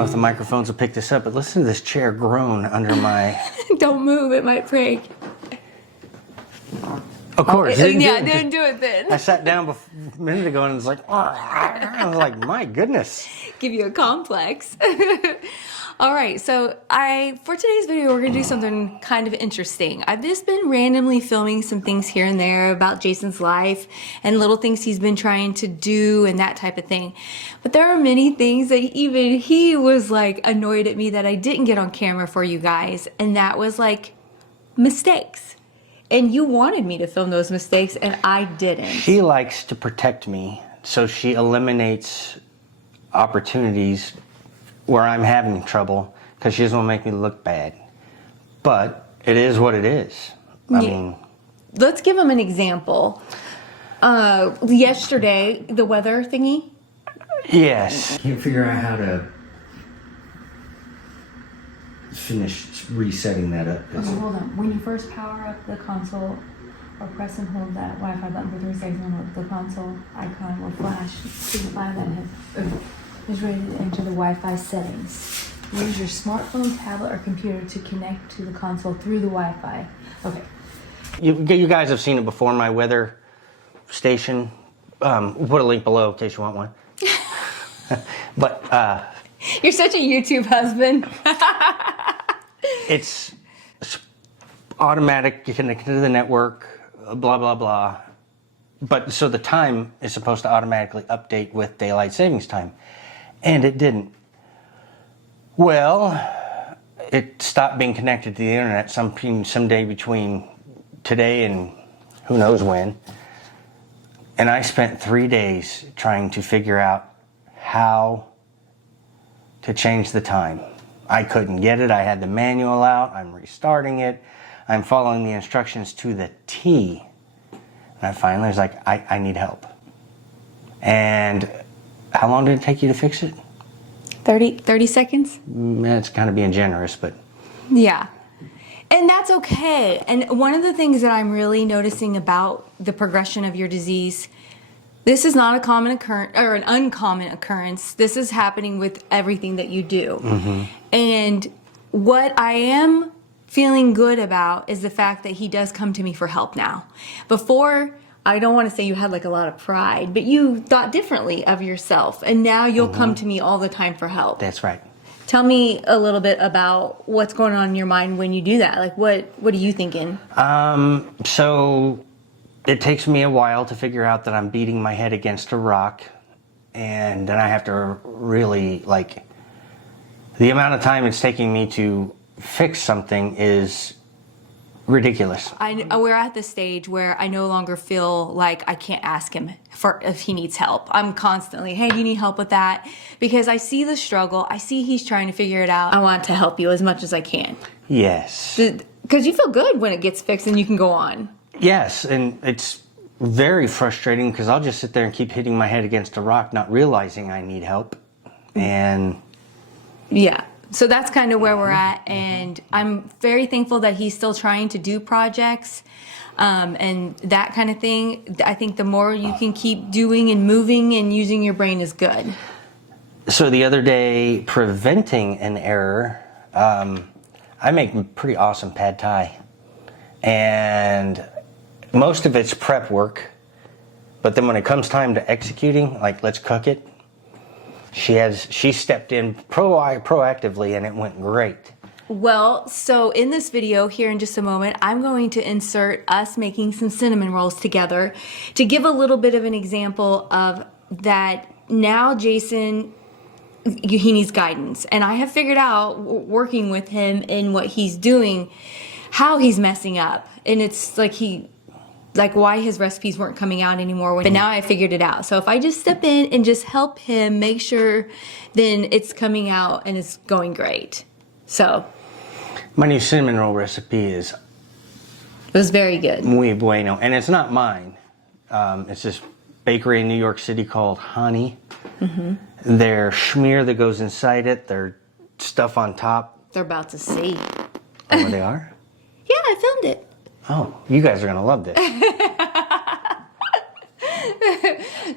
know if the microphones will pick this up, but listen to this chair groan under my... Don't move, it might break. Of course. Didn't do it then. I sat down a minute ago and it was like, oh, I was like, my goodness. Give you a complex. All right, so for today's video, we're gonna do something kind of interesting. I've just been randomly filming some things here and there about Jason's life and little things he's been trying to do and that type of thing. But there are many things that even he was like annoyed at me that I didn't get on camera for you guys, and that was like mistakes. And you wanted me to film those mistakes and I didn't. She likes to protect me, so she eliminates opportunities where I'm having trouble because she doesn't want to make me look bad. But it is what it is. I mean... Let's give them an example. Yesterday, the weather thingy? Yes. Can you figure out how to finish resetting that up? Okay, hold on. When you first power up the console, or press and hold that Wi-Fi button for 3 seconds, the console icon will flash, signify that is ready to enter the Wi-Fi settings. Use your smartphone, tablet, or computer to connect to the console through the Wi-Fi. Okay. You guys have seen it before, my weather station. We'll put a link below in case you want one. But you're such a YouTube husband. It's automatic, you connect to the network, blah, blah, blah. But so the time is supposed to automatically update with daylight savings time. And it didn't. Well, it stopped being connected to the internet someday between today and who knows when. And I spent 3 days trying to figure out how to change the time. I couldn't get it. I had the manual out. I'm restarting it. I'm following the instructions to the T. And I finally was like, I need help. And how long did it take you to fix it? 30 seconds? That's kind of being generous, but... Yeah. And that's okay. And one of the things that I'm really noticing about the progression of your disease, this is not a common occurrence or an uncommon occurrence. This is happening with everything that you do. Mm-hmm. And what I am feeling good about is the fact that he does come to me for help now. Before, I don't want to say you had like a lot of pride, but you thought differently of yourself. And now you'll come to me all the time for help. That's right. Tell me a little bit about what's going on in your mind when you do that. Like, what are you thinking? So it takes me a while to figure out that I'm beating my head against a rock. And then I have to really, like, the amount of time it's taking me to fix something is ridiculous. We're at the stage where I no longer feel like I can't ask him for if he needs help. I'm constantly, hey, do you need help with that? Because I see the struggle. I see he's trying to figure it out. I want to help you as much as I can. Yes. Because you feel good when it gets fixed and you can go on. Yes, and it's very frustrating because I'll just sit there and keep hitting my head against a rock, not realizing I need help. And... yeah. So that's kind of where we're at, and I'm very thankful that he's still trying to do projects and that kind of thing. I think the more you can keep doing and moving and using your brain is good. So the other day, preventing an error, I make pretty awesome pad thai. And most of it's prep work, but then when it comes time to executing, like let's cook it, she stepped in proactively and it went great. Well, so in this video here in just a moment, I'm going to insert us making some cinnamon rolls together to give a little bit of an example of that. Now Jason, he needs guidance, and I have figured out, working with him in what he's doing, how he's messing up. And it's like why his recipes weren't coming out anymore. But now I figured it out. So if I just step in and just help him make sure, then it's coming out and it's going great. So my new cinnamon roll recipe is... it was very good. Muy bueno. And it's not mine. It's this bakery in New York City called Honey. Mm-hmm. Their schmear that goes inside it, their stuff on top. They're about to see. Oh, they are? Yeah, I filmed it. Oh, you guys are going to love this.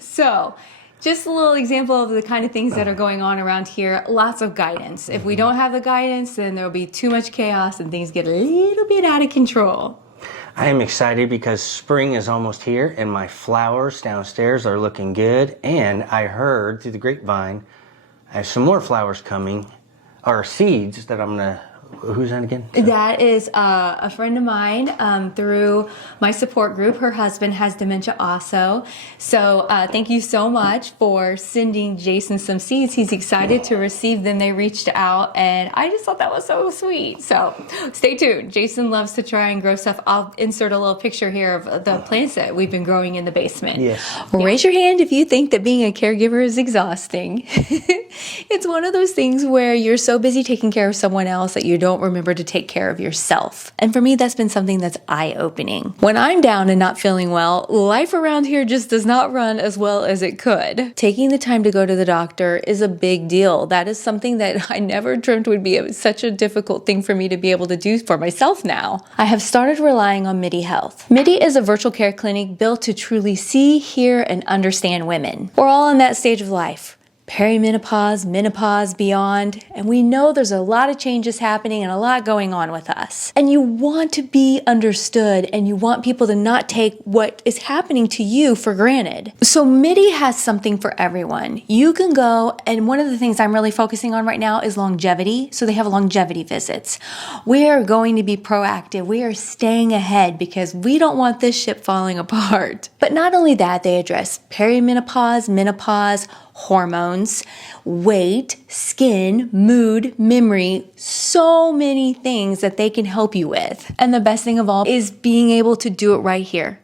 So, just a little example of the kind of things that are going on around here. Lots of guidance. If we don't have the guidance, then there'll be too much chaos and things get a little bit out of control. I am excited because spring is almost here and my flowers downstairs are looking good. And I heard through the grapevine, I have some more flowers coming, or seeds that I'm going to, who's that again? That is a friend of mine through my support group. Her husband has dementia also. So thank you so much for sending Jason some seeds. He's excited to receive them. They reached out and I just thought that was so sweet. So stay tuned. Jason loves to try and grow stuff. I'll insert a little picture here of the plants that we've been growing in the basement. Yes. Raise your hand if you think that being a caregiver is exhausting. It's one of those things where you're so busy taking care of someone else that you don't remember to take care of yourself. And for me, that's been something that's eye-opening. When I'm down and not feeling well, life around here just does not run as well as it could. Taking the time to go to the doctor is a big deal. That is something that I never dreamt would be such a difficult thing for me to be able to do for myself now. I have started relying on MIDI Health. MIDI is a virtual care clinic built to truly see, hear, and understand women. We're all in that stage of life. Perimenopause, menopause, beyond, and we know there's a lot of changes happening and a lot going on with us. And you want to be understood and you want people to not take what is happening to you for granted. So MIDI has something for everyone. You can go, and one of the things I'm really focusing on right now is longevity. So they have longevity visits. We are going to be proactive. We are staying ahead because we don't want this ship falling apart. But not only that, they address perimenopause, menopause, hormones, weight, skin, mood, memory, so many things that they can help you with. And the best thing of all is being able to do it right here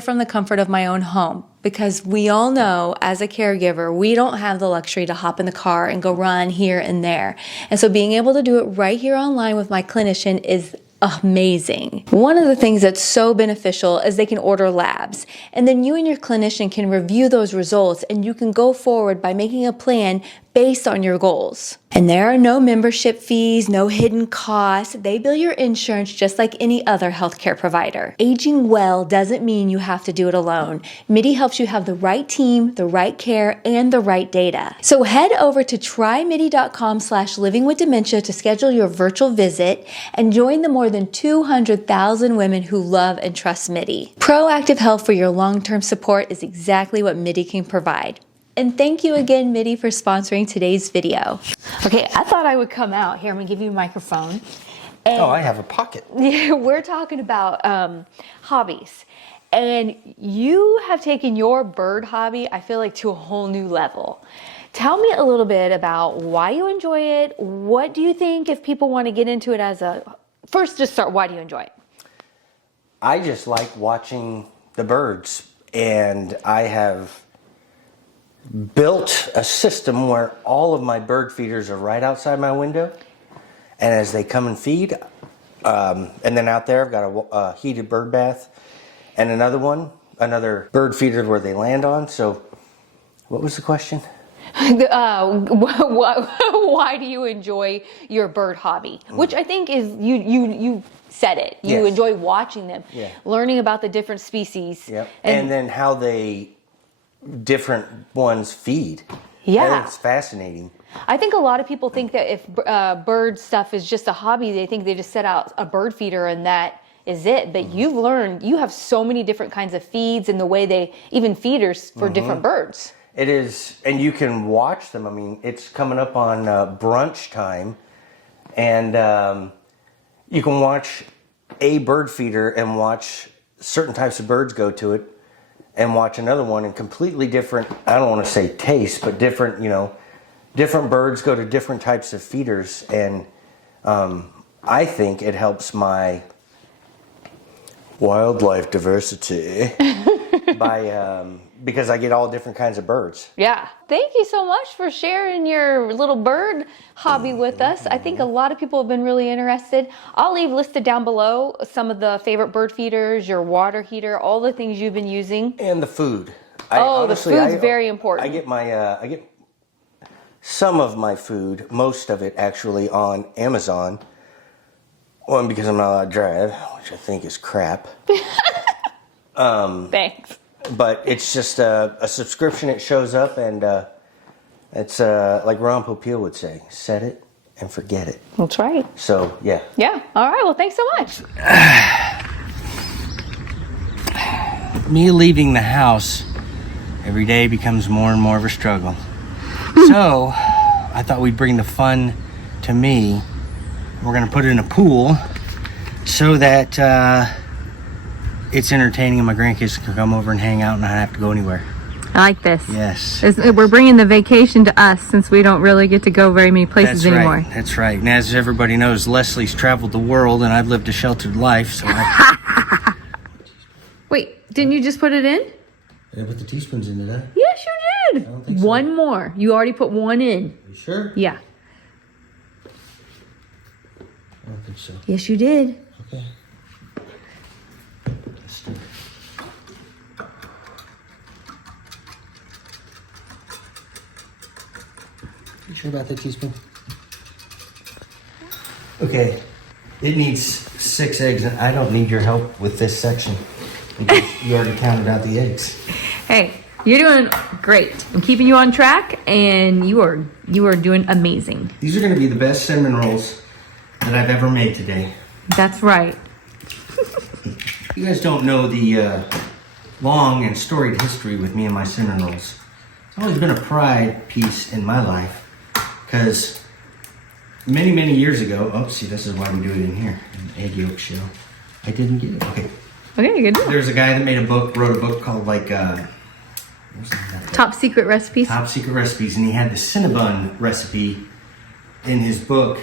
from the comfort of my own home. Because we all know as a caregiver, we don't have the luxury to hop in the car and go run here and there. And so being able to do it right here online with my clinician is amazing. One of the things that's so beneficial is they can order labs, and then you and your clinician can review those results and you can go forward by making a plan based on your goals. And there are no membership fees, no hidden costs. They bill your insurance just like any other healthcare provider. Aging well doesn't mean you have to do it alone. MIDI helps you have the right team, the right care, and the right data. So head over to trymidi.com/livingwithdementia to schedule your virtual visit and join the more than 200,000 women who love and trust MIDI. Proactive health for your long-term support is exactly what MIDI can provide. And thank you again, MIDI, for sponsoring today's video. Okay, I thought I would come out. Here, I'm gonna give you a microphone. And Oh, I have a pocket. we're talking about hobbies. And you have taken your bird hobby, I feel like, to a whole new level. Tell me a little bit about why you enjoy it. What do you think if people want to get into it as a... First, just start, why do you enjoy it? I just like watching the birds, and I have built a system where all of my bird feeders are right outside my window, and as they come and feed, and then out there I've got a heated bird bath and another bird feeder where they land on. So what was the question? Why do you enjoy your bird hobby? Which I think is, you said it. You Yes. enjoy watching them, Yeah. learning about the different species. Yep. And then how different ones feed. Yeah. It's fascinating. I think a lot of people think that if bird stuff is just a hobby, they think they just set out a bird feeder and that is it. But you've learned, you have so many different kinds of feeds and the way they, even feeders for different birds. It is, and you can watch them. I mean, it's coming up on brunch time, and you can watch a bird feeder and watch certain types of birds go to it, and watch another one and completely different, I don't want to say taste, but different, different birds go to different types of feeders. And I think it helps my wildlife diversity because I get all different kinds of birds. Yeah. Thank you so much for sharing your little bird hobby with us. I think a lot of people have been really interested. I'll leave listed down below some of the favorite bird feeders, your water heater, all the things you've been using. And the food. The food's very important. I get some of my food, most of it actually, on Amazon. One, because I'm not allowed to drive, which I think is crap. Thanks. But it's just a subscription. It shows up, and it's like Ron Popeil would say, set it and forget it. That's right. So, yeah. Yeah. All right. Well, thanks so much. Me leaving the house every day becomes more and more of a struggle. So, I thought we'd bring the fun to me. We're going to put it in a pool so that it's entertaining and my grandkids can come over and hang out and not have to go anywhere. I like this. Yes. We're bringing the vacation to us since we don't really get to go very many places anymore. Right. That's right. And as everybody knows, Leslie's traveled the world and I've lived a sheltered life. So Wait, didn't you just put it in? I put the teaspoons in, did I? Yes, you did. I don't think so. One more. You already put one in. Are you sure? Yeah. I don't think so. Yes, you did. Okay. Let's do it. You sure about that teaspoon? Okay. It needs 6 eggs, and I don't need your help with this section because you already counted out the eggs. Hey, you're doing great. I'm keeping you on track, and you are doing amazing. These are going to be the best cinnamon rolls that I've ever made today. That's right. You guys don't know the long and storied history with me and my cinnamon rolls. It's always been a pride piece in my life because many, many years ago, oh, see, this is why we do it in here, an egg yolk shell. I didn't get it. Okay. Okay, good. There's a guy that wrote a book called like, what was that? Top secret recipes. Top Secret Recipes, and he had the Cinnabon recipe in his book.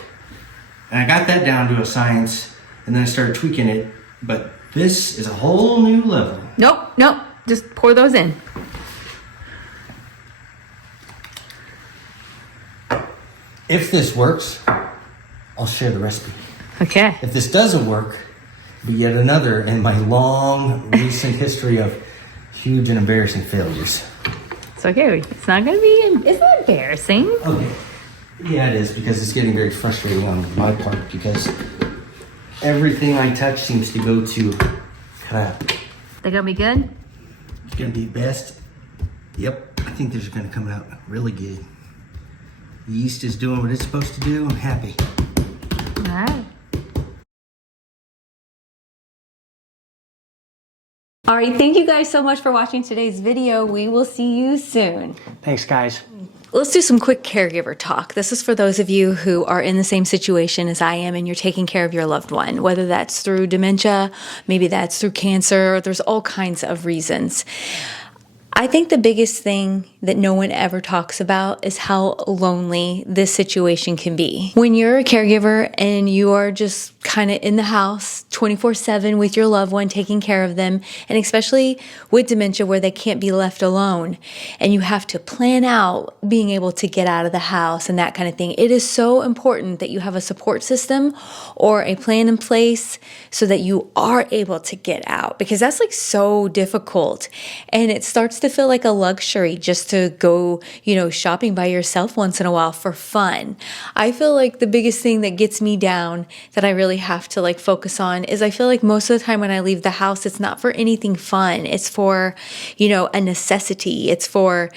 And I got that down to a science, and then I started tweaking it, but this is a whole new level. Nope. Just pour those in. If this works, I'll share the recipe. Okay. If this doesn't work, it'll be yet another in my long, recent history of huge and embarrassing failures. It's okay. It's not going to be, it's not embarrassing. Okay. Yeah, it is, because it's getting very frustrating on my part, because everything I touch seems to go to crap. They're going to be good? It's going to be best. Yep, I think this is going to come out really good. The yeast is doing what it's supposed to do. I'm happy. All right. All right, thank you guys so much for watching today's video. We will see you soon. Thanks, guys. Let's do some quick caregiver talk. This is for those of you who are in the same situation as I am and you're taking care of your loved one, whether that's through dementia, maybe that's through cancer, there's all kinds of reasons. I think the biggest thing that no one ever talks about is how lonely this situation can be. When you're a caregiver and you are just kind of in the house 24/7 with your loved one, taking care of them, and especially with dementia where they can't be left alone, and you have to plan out being able to get out of the house and that kind of thing, it is so important that you have a support system or a plan in place so that you are able to get out, because that's like so difficult, and it starts to feel like a luxury just to go, shopping by yourself once in a while for fun. I feel like the biggest thing that gets me down that I really have to focus on is I feel like most of the time when I leave the house, it's not for anything fun. It's for, a necessity. It's for,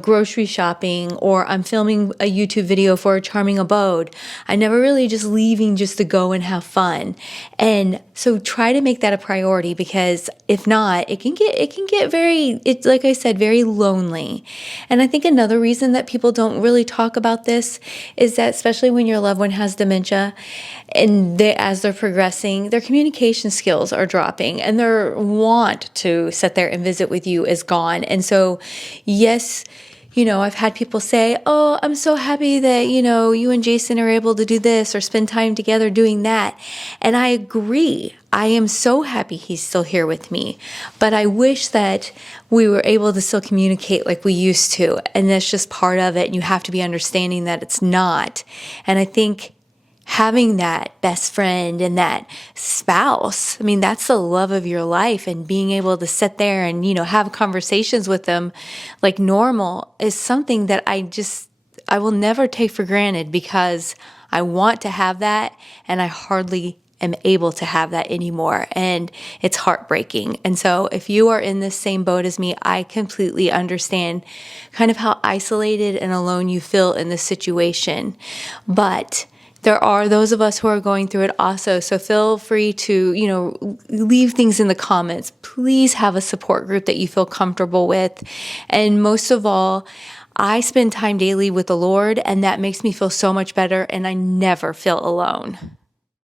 grocery shopping, or I'm filming a YouTube video for a charming abode. I never really just leaving just to go and have fun. And so try to make that a priority, because if not, it can get very, like I said, very lonely. And I think another reason that people don't really talk about this is that, especially when your loved one has dementia and as they're progressing, their communication skills are dropping and their want to sit there and visit with you is gone. And so, yes, I've had people say, oh, I'm so happy that, you and Jason are able to do this or spend time together doing that. And I agree. I am so happy he's still here with me. But I wish that we were able to still communicate like we used to. And that's just part of it. And you have to be understanding that it's not. And I think having that best friend and that spouse, that's the love of your life, and being able to sit there and, have conversations with them like normal is something that I will never take for granted, because I want to have that and I hardly am able to have that anymore. And it's heartbreaking. And so if you are in this same boat as me, I completely understand kind of how isolated and alone you feel in this situation. But there are those of us who are going through it also. So feel free to, leave things in the comments. Please have a support group that you feel comfortable with. And most of all, I spend time daily with the Lord, and that makes me feel so much better, and I never feel alone.